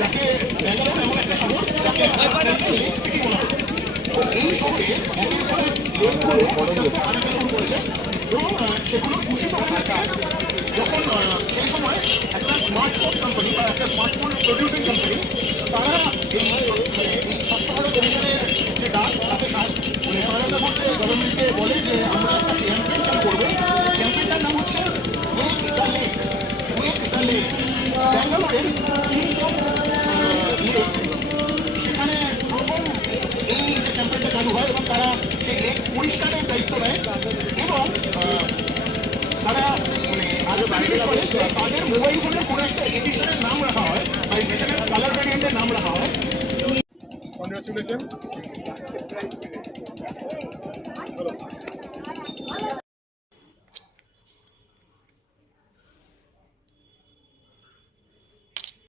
যাকে ব্যাঙ্গালোর এমন একটা শহর যাকে লেক সিটি বলা হয়। তো এই শহরে অনেকগুলো করেছে এবং সেগুলো দূষিত হয়ে গেছে যখন সেই সময় একটা স্মার্টফোন কোম্পানি বা একটা স্মার্টফোন প্রডিউসিং কোম্পানি তারা এই স্বচ্ছ ভারত অভিযানের যে ডাক তাতে সহায়তা করতে গভর্নমেন্টকে বলে যে আমরা একটা ক্যাম্পেইন চালু করবো। ক্যাম্পেইনটার নাম হচ্ছে ওয়েক দ্য লেক। ওয়েক দ্য লেক ব্যাঙ্গালোরের তিনজন লেক, সেখানে প্রথম এই যে ক্যাম্পেইনটা চালু হয় এবং তারা সেই লেক পরিষ্কারের দায়িত্ব নেয় এবং তারা আগে বাইরে করে তাদের